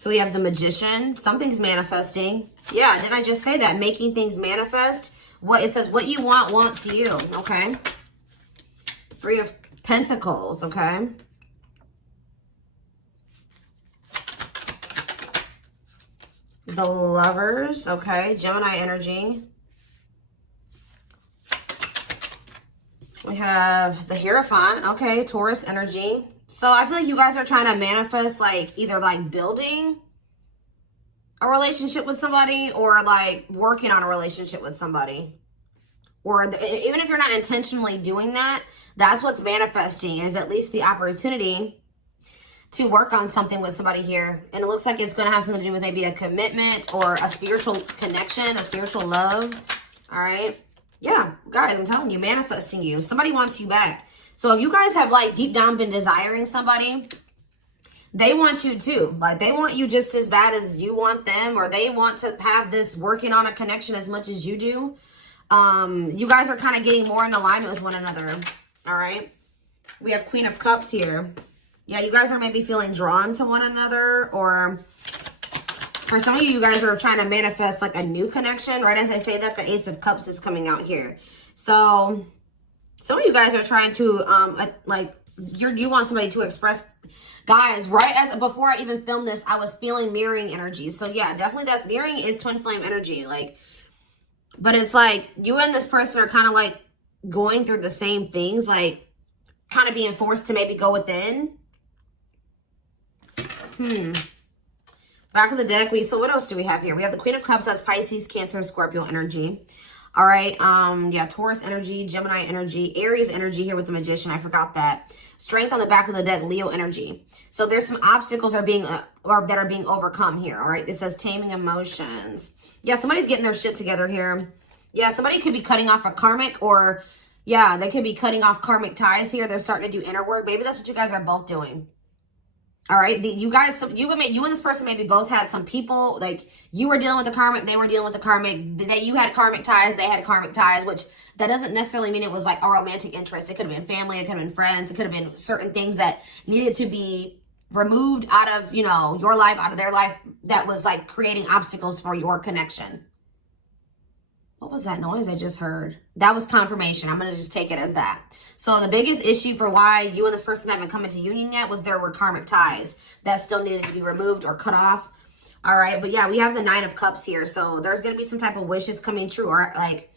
So we have the Magician. Something's manifesting. Yeah, didn't I just say that? Making things manifest. What it says, what you want wants you. Okay. Three of Pentacles. Okay. The Lovers. Okay. Gemini energy. We have the Hierophant. Okay. Taurus energy. So I feel like you guys are trying to manifest like either like building a relationship with somebody or like working on a relationship with somebody. Or even if you're not intentionally doing that, that's what's manifesting, is at least the opportunity to work on something with somebody here. And it looks like it's going to have something to do with maybe a commitment or a spiritual connection, a spiritual love. All right. Yeah, guys, I'm telling you, manifesting you. Somebody wants you back. So if you guys have like deep down been desiring somebody, they want you too. Like they want you just as bad as you want them, or they want to have this working on a connection as much as you do. You guys are kind of getting more in alignment with one another. All right. We have Queen of Cups here. Yeah, you guys are maybe feeling drawn to one another, or for some of you, you guys are trying to manifest like a new connection. Right as I say that, the Ace of Cups is coming out here. So some of you guys are trying to, you want somebody to express, guys, right as, before I even filmed this, I was feeling mirroring energy. So yeah, definitely that's, mirroring is twin flame energy. Like, but it's like you and this person are kind of like going through the same things, like kind of being forced to maybe go within. Back of the deck, so what else do we have here? We have the Queen of Cups, that's Pisces, Cancer, Scorpio energy. All right, yeah, Taurus energy, Gemini energy, Aries energy here with the Magician. I forgot that. Strength on the back of the deck, Leo energy. So there's some obstacles that are being overcome here. All right, it says taming emotions. Yeah, somebody's getting their shit together here. Yeah, somebody could be cutting off a karmic, or yeah, they could be cutting off karmic ties here. They're starting to do inner work. Maybe that's what you guys are both doing. All right, you and this person maybe both had some people, like you were dealing with the karmic, they were dealing with the karmic, you had karmic ties, they had karmic ties, which that doesn't necessarily mean it was like a romantic interest. It could have been family, it could have been friends, it could have been certain things that needed to be removed out of, you know, your life, out of their life, that was like creating obstacles for your connection. What was that noise I just heard? That was confirmation. I'm going to just take it as that. So the biggest issue for why you and this person haven't come into union yet was there were karmic ties that still needed to be removed or cut off. All right. But yeah, we have the Nine of Cups here. So there's going to be some type of wishes coming true. Or like,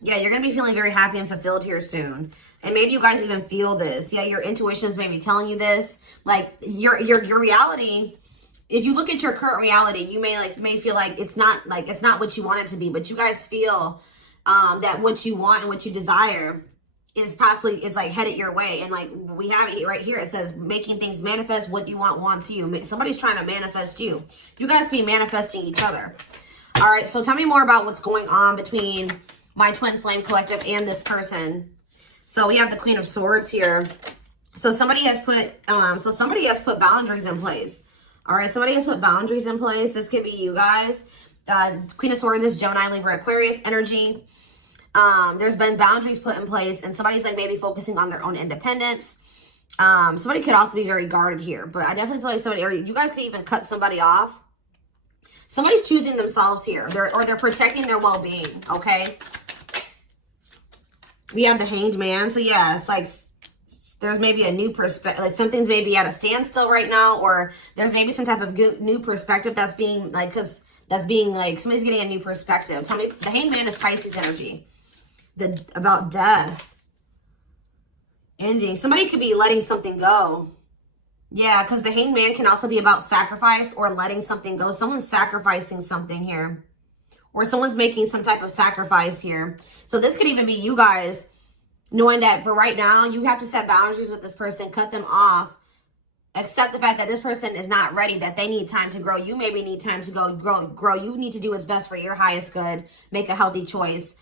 yeah, you're going to be feeling very happy and fulfilled here soon. And maybe you guys even feel this. Yeah, your intuition is maybe telling you this. Like your reality, if you look at your current reality, you may feel like it's not what you want it to be, but you guys feel that what you want and what you desire is possibly, it's like headed your way. And like we have it right here, it says making things manifest, what you want wants you. Somebody's trying to manifest you. You guys be manifesting each other. All right, so tell me more about what's going on between my twin flame collective and this person. So we have the Queen of Swords here. So somebody has put boundaries in place. All right, somebody has put boundaries in place. This could be you guys. Queen of Swords is Gemini, Libra, Aquarius energy. There's been boundaries put in place, and somebody's like maybe focusing on their own independence. Somebody could also be very guarded here, but I definitely feel like somebody, or you guys could even cut somebody off. Somebody's choosing themselves here, they're protecting their well-being, okay? We have the Hanged Man. So yeah, it's like there's maybe a new perspective, like something's maybe at a standstill right now, or there's maybe some type of new perspective that's being like, somebody's getting a new perspective. Tell me, the Hanged Man is Pisces energy. About death. Ending. Somebody could be letting something go. Yeah, because the Hanged Man can also be about sacrifice or letting something go. Someone's sacrificing something here. Or someone's making some type of sacrifice here. So this could even be you guys knowing that for right now, you have to set boundaries with this person, cut them off, accept the fact that this person is not ready, that they need time to grow. You maybe need time to grow. You need to do what's best for your highest good, make a healthy choice.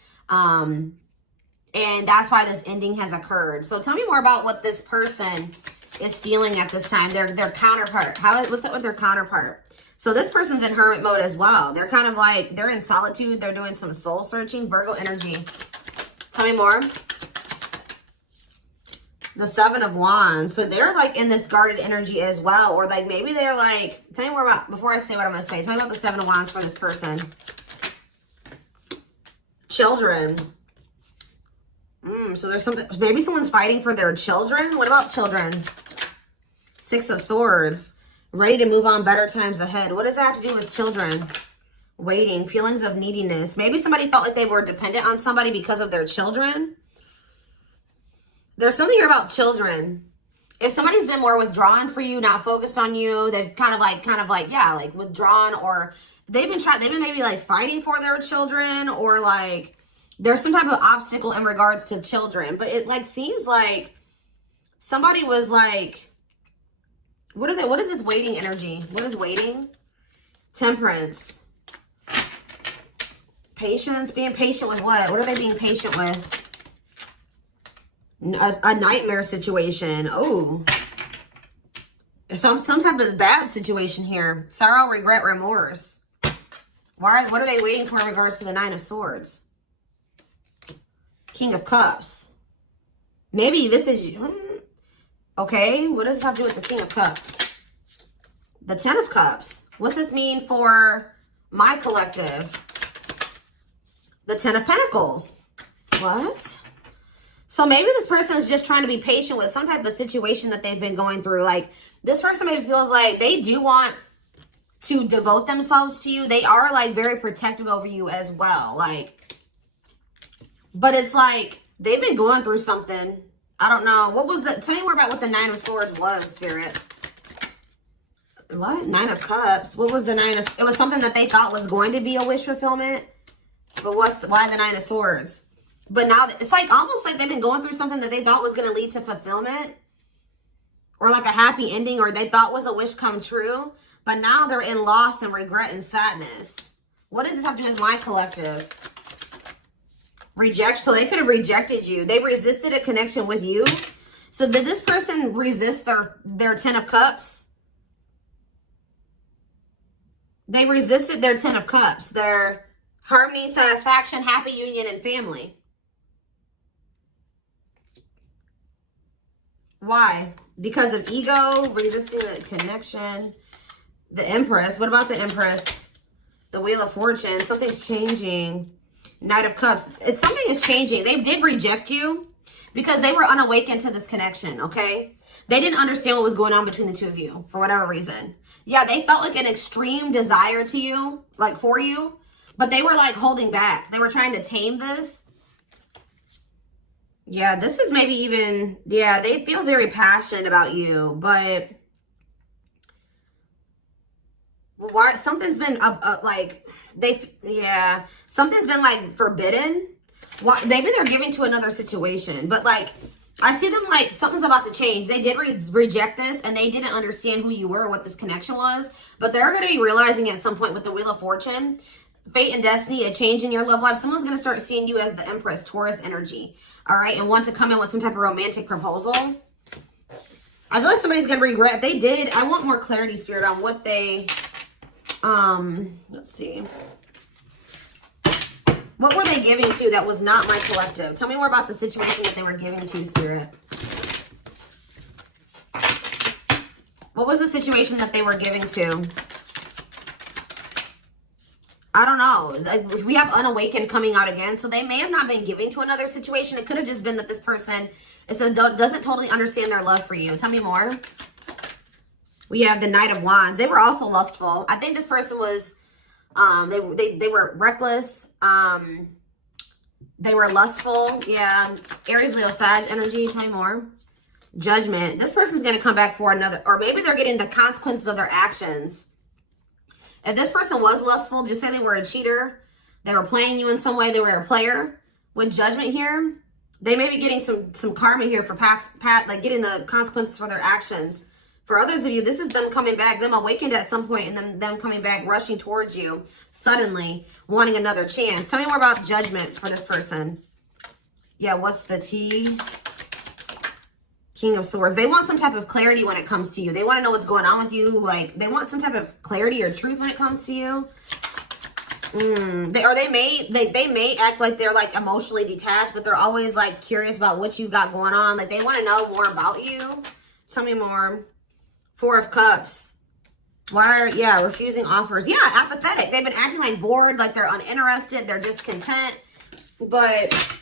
And that's why this ending has occurred. So tell me more about what this person is feeling at this time. Their counterpart. What's up with their counterpart? So this person's in hermit mode as well. They're kind of like, they're in solitude. They're doing some soul searching. Virgo energy. Tell me more. The Seven of Wands. So they're like in this guarded energy as well. Or like maybe they're like, tell me more about, before I say what I'm going to say, tell me about the Seven of Wands for this person. Children. So there's something, maybe someone's fighting for their children. What about children? Six of Swords. Ready to move on, better times ahead. What does that have to do with children? Waiting, feelings of neediness. Maybe somebody felt like they were dependent on somebody because of their children. There's something here about children. If somebody's been more withdrawn for you, not focused on you, they've kind of like, yeah, like withdrawn, or they've been maybe like fighting for their children, or like there's some type of obstacle in regards to children. But it like seems like somebody was like, what is this waiting energy? What is waiting? Temperance. Patience. Being patient with what? What are they being patient with? A nightmare situation. Oh. Some type of bad situation here. Sorrow, regret, remorse. What are they waiting for in regards to the Nine of Swords? King of Cups. Maybe this is... Okay, what does this have to do with the King of Cups? The Ten of Cups. What's this mean for my collective? The Ten of Pentacles. What? So maybe this person is just trying to be patient with some type of situation that they've been going through. Like, this person maybe feels like they do want to devote themselves to you. They are, like, very protective over you as well. Like, but it's like they've been going through something. I don't know. What was the... Tell me more about what the Nine of Swords was, Spirit. What? Nine of Cups. What was the Nine of... It was something that they thought was going to be a wish fulfillment. But why the Nine of Swords? But now it's like almost like they've been going through something that they thought was going to lead to fulfillment, or like a happy ending, or they thought was a wish come true. But now they're in loss and regret and sadness. What does this have to do with my collective? Rejection. So they could have rejected you. They resisted a connection with you. So did this person resist their Ten of Cups? They resisted their Ten of Cups. Their harmony, satisfaction, happy union, and family. Why? Because of ego, resisting the connection. The Empress. What about the Empress? The Wheel of Fortune. Something's changing. Knight of Cups. Something is changing. They did reject you because they were unawakened to this connection, okay? They didn't understand what was going on between the two of you for whatever reason. Yeah, they felt like an extreme desire to you, like for you, but they were like holding back. They were trying to tame this. Yeah, this is maybe even, yeah, they feel very passionate about you, but why? Something's been like, something's been like forbidden. Why? Maybe they're giving to another situation, but like, I see them like something's about to change. They did reject this, and they didn't understand who you were or what this connection was, but they're going to be realizing at some point with the Wheel of Fortune, fate and destiny, a change in your love life. Someone's going to start seeing you as the Empress, Taurus energy. All right. And want to come in with some type of romantic proposal. I feel like somebody's going to regret. They did. I want more clarity, Spirit, on what they, let's see. What were they giving to that was not my collective? Tell me more about the situation that they were giving to, Spirit. What was the situation that they were giving to? I don't know. Like, we have unawakened coming out again. So they may have not been giving to another situation. It could have just been that this person doesn't totally understand their love for you. Tell me more. We have the Knight of Wands. They were also lustful. I think this person was, they were reckless. They were lustful. Yeah. Aries, Leo, Sag energy. Tell me more. Judgment. This person's going to come back for another, or maybe they're getting the consequences of their actions. If this person was lustful, just say they were a cheater. They were playing you in some way. They were a player. With Judgment here, they may be getting some karma here for like getting the consequences for their actions. For others of you, this is them coming back, them awakened at some point, and then them coming back, rushing towards you suddenly, wanting another chance. Tell me more about Judgment for this person. Yeah, what's the T? King of Swords. They want some type of clarity when it comes to you. They want to know what's going on with you. Like, they want some type of clarity or truth when it comes to you. They may act like they're like emotionally detached, but they're always like curious about what you got going on. Like they want to know more about you. Tell me more. Four of Cups. Why are, yeah, refusing offers. Yeah, apathetic. They've been acting like bored, like they're uninterested, they're discontent. But,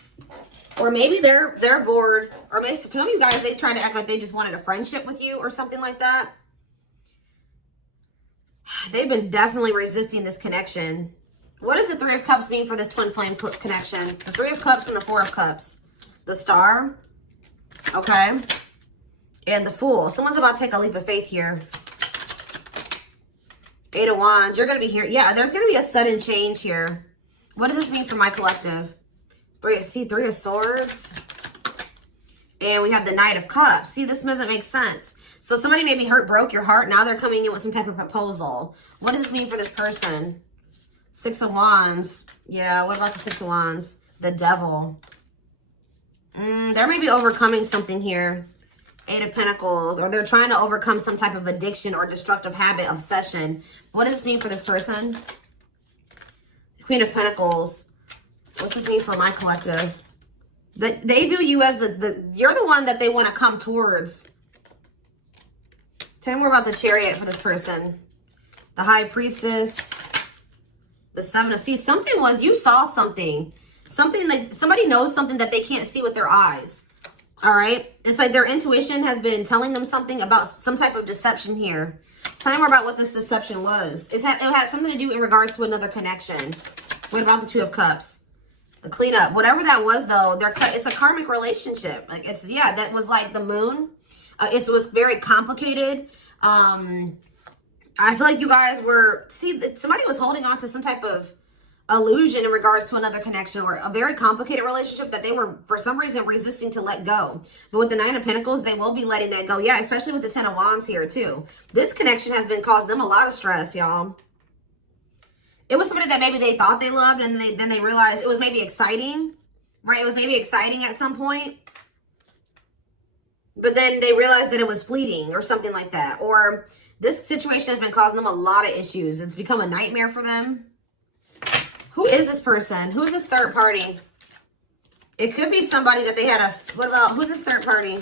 or maybe they're bored. Or maybe some of you guys, they try to act like they just wanted a friendship with you or something like that. They've been definitely resisting this connection. What does the Three of Cups mean for this twin flame connection? The Three of Cups and the Four of Cups. The Star. Okay. And the Fool. Someone's about to take a leap of faith here. Eight of Wands. You're going to be here. Yeah, there's going to be a sudden change here. What does this mean for my collective? Three of Swords. And we have the Knight of Cups. See, this doesn't make sense. So somebody maybe broke your heart. Now they're coming in with some type of proposal. What does this mean for this person? Six of Wands. Yeah, what about the Six of Wands? The Devil. They're maybe overcoming something here. Eight of Pentacles. Or they're trying to overcome some type of addiction or destructive habit, obsession. What does this mean for this person? Queen of Pentacles. What's this mean for my collective? They view you as you're the one that they want to come towards. Tell me more about the Chariot for this person. The High Priestess. The Seven of, see, something was, you saw something. Something like, somebody knows something that they can't see with their eyes. All right? It's like their intuition has been telling them something about some type of deception here. Tell me more about what this deception was. It had something to do in regards to another connection. What about the Two of Cups? The cleanup. Whatever that was, though, it's a karmic relationship. Like, it's, yeah, that was like the moon. It was very complicated. I feel like you guys were, see, somebody was holding on to some type of illusion in regards to another connection or a very complicated relationship that they were, for some reason, resisting to let go. But with the Nine of Pentacles, they will be letting that go. Yeah, especially with the Ten of Wands here, too. This connection has been causing them a lot of stress, y'all. It was somebody that maybe they thought they loved, and then they realized it was maybe exciting, right? It was maybe exciting at some point. But then they realized that it was fleeting or something like that. Or this situation has been causing them a lot of issues. It's become a nightmare for them. Who is this person? Who is this third party? It could be somebody that they had a... What about... Who's this third party?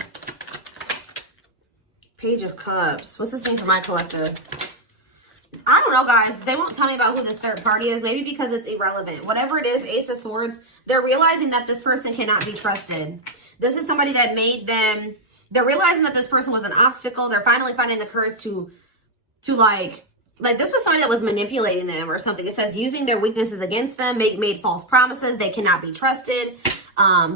Page of Cups. What's this name for my collective? I don't know, guys. They won't tell me about who this third party is. Maybe because it's irrelevant. Whatever it is, Ace of Swords, they're realizing that this person cannot be trusted. This is somebody that made them... They're realizing that this person was an obstacle. They're finally finding the courage to like this was somebody that was manipulating them or something. It says using their weaknesses against them, made false promises. They cannot be trusted.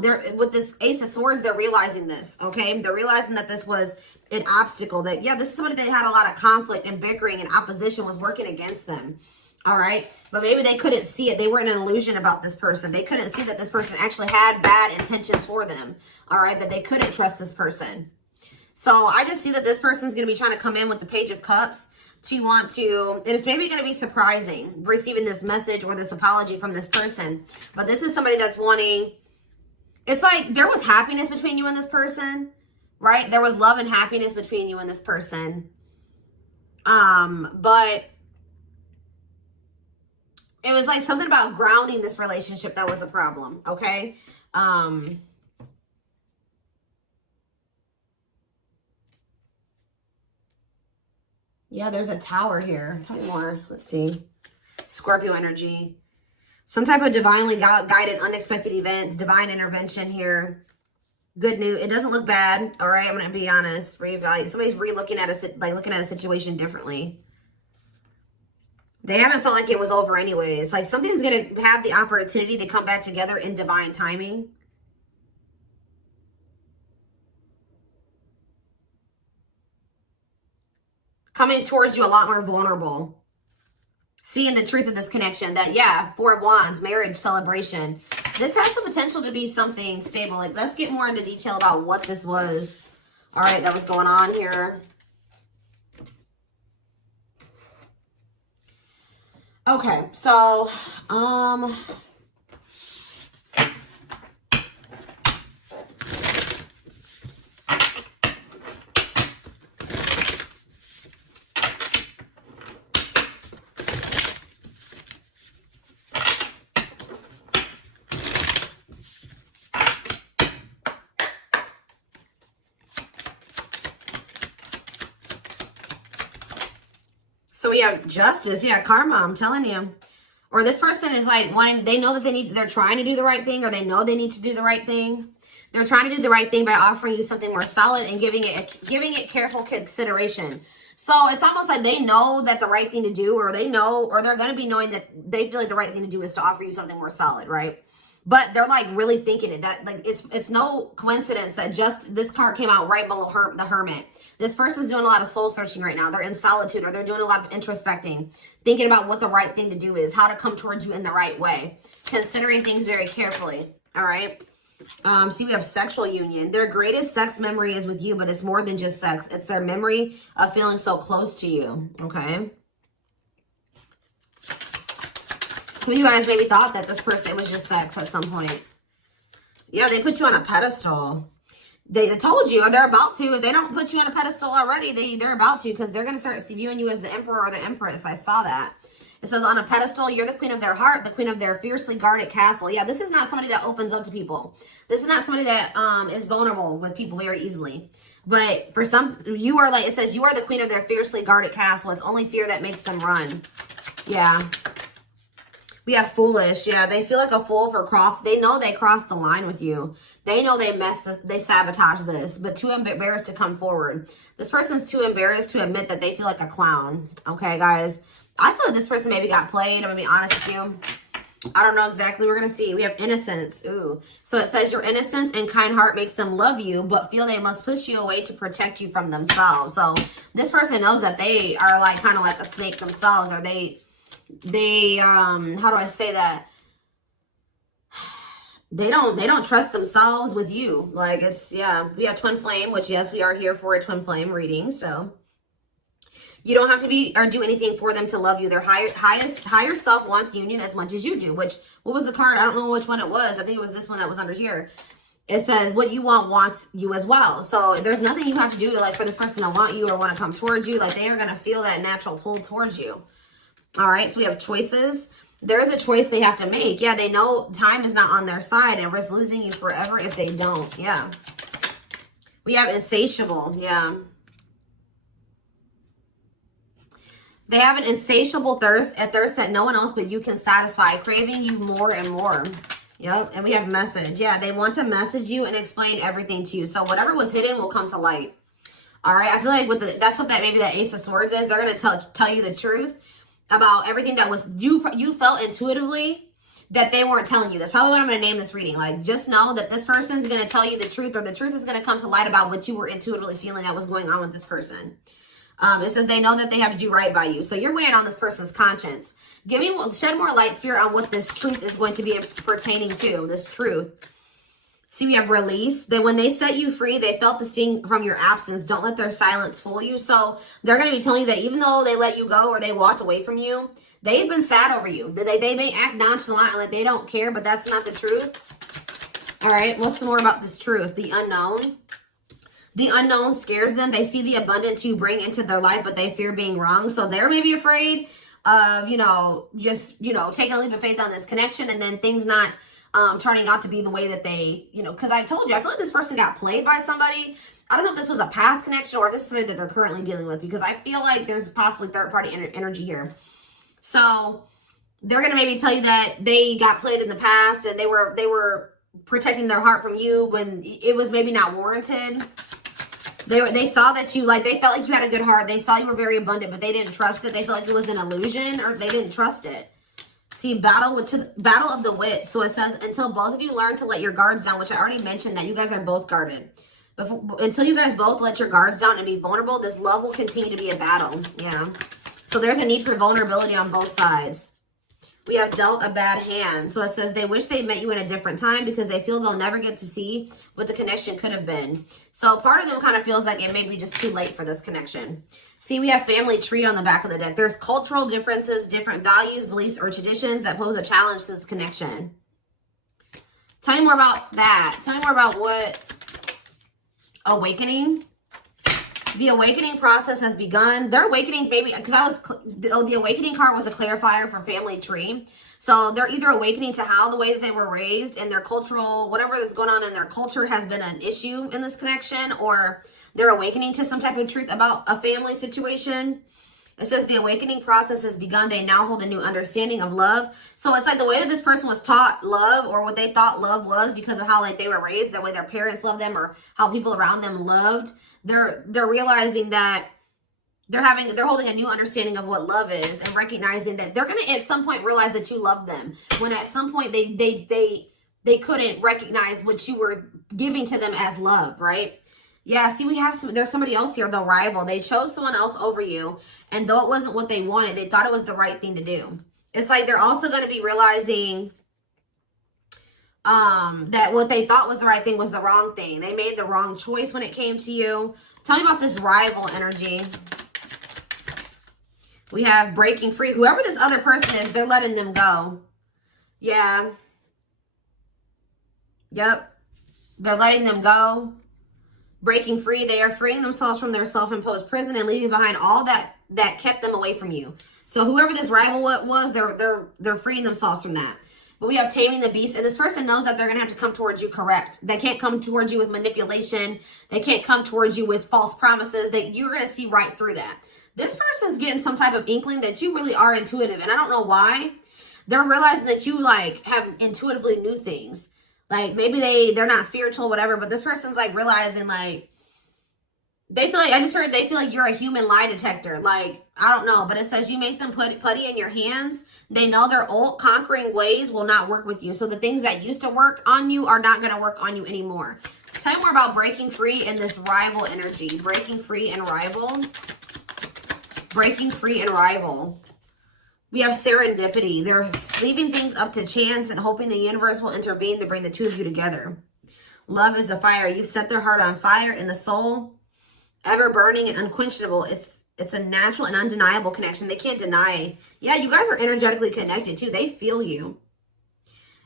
They're with this Ace of Swords, they're realizing this, okay? They're realizing that this was an obstacle, that, yeah, this is somebody that had a lot of conflict and bickering and opposition was working against them, all right? But maybe they couldn't see it. They were in an illusion about this person. They couldn't see that this person actually had bad intentions for them, all right? That they couldn't trust this person. So I just see that this person's going to be trying to come in with the Page of Cups to want to, and it's maybe going to be surprising receiving this message or this apology from this person. But this is somebody that's wanting, it's like there was happiness between you and this person, right? There was love and happiness between you and this person. But it was like something about grounding this relationship that was a problem, okay? Yeah, there's a Tower here. Tell me more. Let's see. Scorpio energy. Some type of divinely guided unexpected events, divine intervention here. Good news. It doesn't look bad, all right? I'm going to be honest. Reevaluate. Somebody's looking at a situation differently. They haven't felt like it was over anyways. Like something's going to have the opportunity to come back together in divine timing. Coming towards you a lot more vulnerable. Seeing the truth of this connection that, yeah, Four of Wands, marriage, celebration. This has the potential to be something stable. Like, let's get more into detail about what this was. All right, that was going on here. Okay, so, So we have justice. Yeah, karma, I'm telling you. Or this person is like wanting, they know that they're trying to do the right thing, or they know they need to do the right thing. They're trying to do the right thing by offering you something more solid and giving it careful consideration. So it's almost like they know that the right thing to do, or they know, or they're going to be knowing that they feel like the right thing to do is to offer you something more solid, right? But they're like really thinking it. That like it's no coincidence that just this card came out right below the Hermit. This person's doing a lot of soul searching right now. They're in solitude, or they're doing a lot of introspecting, thinking about what the right thing to do is, how to come towards you in the right way, considering things very carefully. All right. See, we have sexual union. Their greatest sex memory is with you, but it's more than just sex. It's their memory of feeling so close to you. Okay. Some of you guys maybe thought that this person, it was just sex at some point. Yeah, they put you on a pedestal. They told you, or they're about to. If they don't put you on a pedestal already, they're about to, because they're going to start viewing you as the emperor or the empress. I saw that. It says on a pedestal, you're the queen of their heart, the queen of their fiercely guarded castle. Yeah, this is not somebody that opens up to people. This is not somebody that is vulnerable with people very easily. But for some, you are like, it says you are the queen of their fiercely guarded castle. It's only fear that makes them run. Yeah. We have foolish. Yeah, they feel like a fool for they know they crossed the line with you. They know they sabotaged this, but too embarrassed to come forward. This person's too embarrassed to admit that they feel like a clown. Okay, guys. I feel like this person maybe got played. I'm going to be honest with you. I don't know exactly. We're going to see. We have innocence. Ooh. So it says your innocence and kind heart makes them love you, but feel they must push you away to protect you from themselves. So this person knows that they are like kind of like a snake themselves, or they how do I say that? They don't trust themselves with you. Like it's, yeah, we have twin flame, which yes, we are here for a twin flame reading. So you don't have to be or do anything for them to love you. Their higher self wants union as much as you do. Which, what was the card? I don't know which one it was. I think it was this one that was under here. It says what you want wants you as well. So there's nothing you have to do to like for this person to want you or want to come towards you. Like they are going to feel that natural pull towards you. All right. So we have choices. There's a choice they have to make. Yeah. They know time is not on their side and risk losing you forever if they don't. Yeah. We have insatiable. Yeah. They have an insatiable thirst, a thirst that no one else but you can satisfy, craving you more and more. Yep. And we have message. Yeah, they want to message you and explain everything to you. So whatever was hidden will come to light. All right. I feel like that's what maybe that Ace of Swords is. They're going to tell you the truth about everything that was you felt intuitively that they weren't telling you. That's probably what I'm going to name this reading. Like, just know that this person's going to tell you the truth, or the truth is going to come to light about what you were intuitively feeling that was going on with this person. It says they know that they have to do right by you. So you're weighing on this person's conscience. Shed more light, Spirit, on what this truth is going to be pertaining to, this truth. See, we have release. That when they set you free, they felt the sting from your absence. Don't let their silence fool you. So they're going to be telling you that even though they let you go or they walked away from you, they've been sad over you. They may act nonchalant and like they don't care, but that's not the truth. All right, what's some more about this truth? The unknown. The unknown scares them. They see the abundance you bring into their life, but they fear being wrong. So they're maybe afraid of, just, taking a leap of faith on this connection and then things not turning out to be the way that they, because I told you, I feel like this person got played by somebody. I don't know if this was a past connection or if this is somebody that they're currently dealing with, because I feel like there's possibly third-party energy here. So they're going to maybe tell you that they got played in the past and they were protecting their heart from you when it was maybe not warranted. They saw that they felt like you had a good heart. They saw you were very abundant, but they didn't trust it. They felt like it was an illusion, or they didn't trust it. See, battle of the wit. So it says, until both of you learn to let your guards down, which I already mentioned that you guys are both guarded. Until you guys both let your guards down and be vulnerable, this love will continue to be a battle. Yeah. So there's a need for vulnerability on both sides. We have dealt a bad hand. So it says they wish they met you in a different time because they feel they'll never get to see what the connection could have been. So part of them kind of feels like it may be just too late for this connection. See, we have family tree on the back of the deck. There's cultural differences, different values, beliefs, or traditions that pose a challenge to this connection. Tell me more about that. Tell me more about what awakening. The awakening process has begun. Their awakening, maybe, because the awakening card was a clarifier for family tree. So they're either awakening to how the way that they were raised and their cultural, whatever that's going on in their culture has been an issue in this connection, or they're awakening to some type of truth about a family situation. It says the awakening process has begun. They now hold a new understanding of love. So it's like the way that this person was taught love, or what they thought love was because of how like they were raised, the way their parents loved them or how people around them loved. They're realizing that they're holding a new understanding of what love is, and recognizing that they're going to at some point realize that you love them, when at some point they couldn't recognize what you were giving to them as love, right? Yeah, see, there's somebody else here, the rival. They chose someone else over you, and though it wasn't what they wanted, they thought it was the right thing to do. It's like they're also going to be realizing that what they thought was the right thing was the wrong thing. They made the wrong choice when it came to you. Tell me about this rival energy. We have breaking free. Whoever this other person is, they're letting them go. Yeah. Yep. They're letting them go. Breaking free. They are freeing themselves from their self-imposed prison and leaving behind all that kept them away from you. So whoever this rival was, they're freeing themselves from that. But we have taming the beast, and this person knows that they're going to have to come towards you correct. They can't come towards you with manipulation. They can't come towards you with false promises. That you're going to see right through that. This person's getting some type of inkling that you really are intuitive, and I don't know why. They're realizing that you like have intuitively knew things. Like maybe they're not spiritual, whatever, but this person's like realizing like they feel like, I just heard they feel like you're a human lie detector. Like, I don't know, but it says you make them put putty in your hands. They know their old conquering ways will not work with you. So the things that used to work on you are not going to work on you anymore. Tell me more about breaking free in this rival energy. Breaking free and rival. Breaking free and rival. We have serendipity. They're leaving things up to chance and hoping the universe will intervene to bring the two of you together. Love is a fire. You've set their heart on fire in the soul. Ever burning and unquenchable. It's a natural and undeniable connection. They can't deny. Yeah, you guys are energetically connected too. They feel you.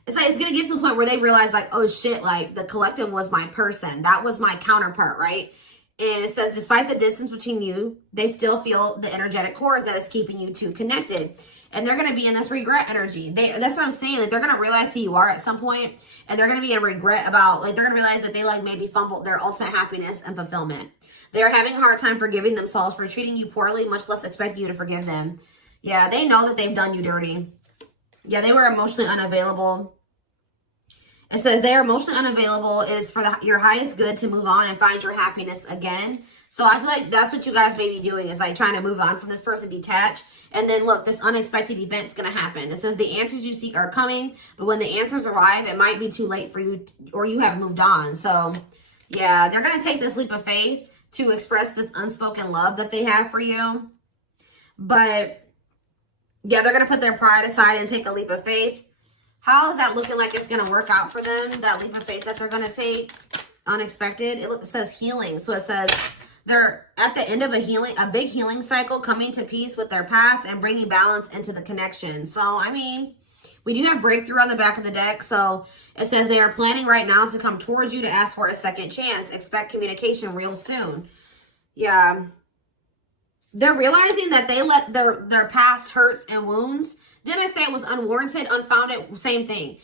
It's like it's going to get to the point where they realize like, oh shit, like the collective was my person. That was my counterpart, right? And it says, despite the distance between you, they still feel the energetic cores that is keeping you two connected. And they're going to be in this regret energy. That's what I'm saying. Like, they're going to realize who you are at some point. And they're going to be in regret about, like, they're going to realize that they, like, maybe fumbled their ultimate happiness and fulfillment. They're having a hard time forgiving themselves for treating you poorly, much less expect you to forgive them. Yeah, they know that they've done you dirty. Yeah, they were emotionally unavailable. It says they are emotionally unavailable. It is for your highest good to move on and find your happiness again. So I feel like that's what you guys may be doing, is like trying to move on from this person, detach. And then look, this unexpected event's going to happen. It says the answers you seek are coming, but when the answers arrive, it might be too late for you or you have moved on. So yeah, they're going to take this leap of faith to express this unspoken love that they have for you. But yeah, they're going to put their pride aside and take a leap of faith. How is that looking like it's going to work out for them? That leap of faith that they're going to take, unexpected. It says healing. So it says they're at the end of a big healing cycle, coming to peace with their past and bringing balance into the connection. So, I mean, we do have breakthrough on the back of the deck. So it says they are planning right now to come towards you to ask for a second chance. Expect communication real soon. Yeah. They're realizing that they let their past hurts and wounds. Didn't I say it was unwarranted, unfounded? Same thing.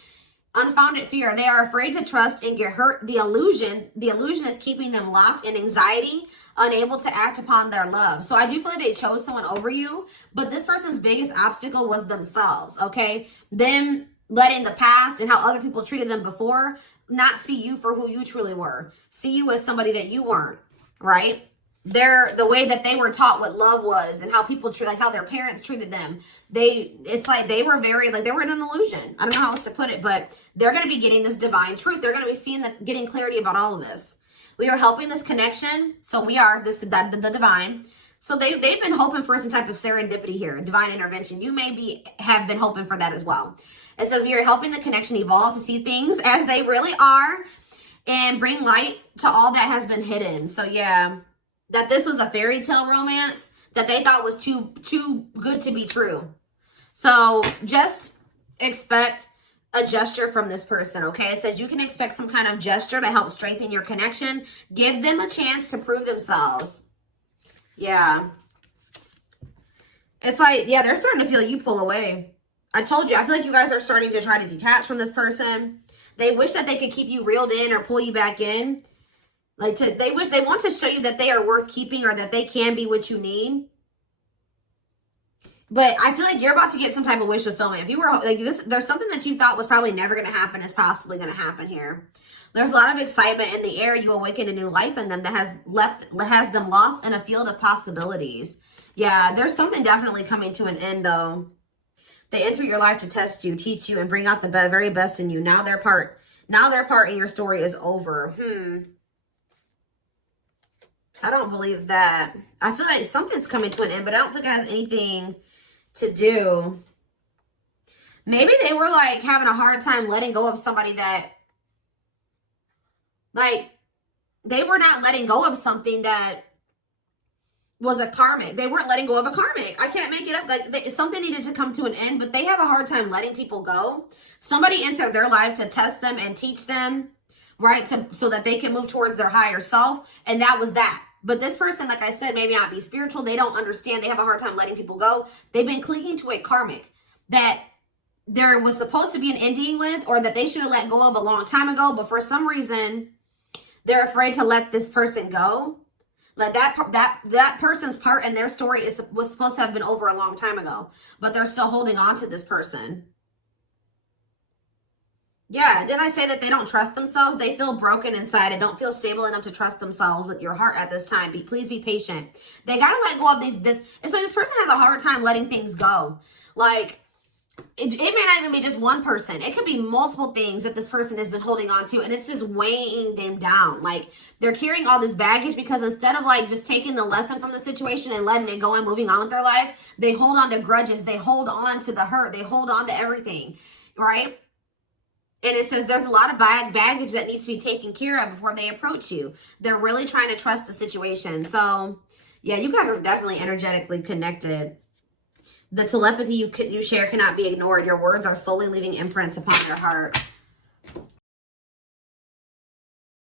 Unfounded fear. They are afraid to trust and get hurt. The illusion is keeping them locked in anxiety, unable to act upon their love. So I do feel like they chose someone over you, but this person's biggest obstacle was themselves, okay? Them letting the past and how other people treated them before not see you for who you truly were. See you as somebody that you weren't, right? The way that they were taught what love was and how people treat, like how their parents treated them. It's like they were very, like they were in an illusion. I don't know how else to put it, but they're going to be getting this divine truth. They're going to be seeing getting clarity about all of this. We are helping this connection. So we are the divine. So they've been hoping for some type of serendipity here, divine intervention. You may have been hoping for that as well. It says we are helping the connection evolve to see things as they really are and bring light to all that has been hidden. So yeah, that this was a fairy tale romance that they thought was too good to be true. So just expect a gesture from this person, okay? It says you can expect some kind of gesture to help strengthen your connection. Give them a chance to prove themselves. Yeah. It's like, yeah, they're starting to feel you pull away. I told you, I feel like you guys are starting to try to detach from this person. They wish that they could keep you reeled in or pull you back in. They want to show you that they are worth keeping or that they can be what you need. But I feel like you're about to get some type of wish fulfillment. If you were like this, there's something that you thought was probably never going to happen is possibly going to happen here. There's a lot of excitement in the air. You awaken a new life in them that has them lost in a field of possibilities. Yeah, there's something definitely coming to an end though. They enter your life to test you, teach you, and bring out the very best in you. Now their part in your story is over. I don't believe that. I feel like something's coming to an end, but I don't think it has anything to do. Maybe they were like having a hard time letting go of somebody that, like, they were not letting go of something that was a karmic. They weren't letting go of a karmic. I can't make it up. Like, something needed to come to an end, but they have a hard time letting people go. Somebody entered their life to test them and teach them, right? So that they can move towards their higher self. And that was that. But this person, like I said, maybe not be spiritual. They don't understand. They have a hard time letting people go. They've been clinging to a karmic that there was supposed to be an ending with, or that they should have let go of a long time ago. But for some reason, they're afraid to let this person go. Like that person's part in their story was supposed to have been over a long time ago, but they're still holding on to this person. Yeah, didn't I say that they don't trust themselves? They feel broken inside and don't feel stable enough to trust themselves with your heart at this time. Please be patient. They got to let go of this. It's like this person has a hard time letting things go. Like, it may not even be just one person. It could be multiple things that this person has been holding on to, and it's just weighing them down. Like, they're carrying all this baggage because instead of like just taking the lesson from the situation and letting it go and moving on with their life, they hold on to grudges. They hold on to the hurt. They hold on to everything, right? And it says there's a lot of baggage that needs to be taken care of before they approach you. They're really trying to trust the situation. So, yeah, you guys are definitely energetically connected. The telepathy you share cannot be ignored. Your words are slowly leaving imprints upon their heart.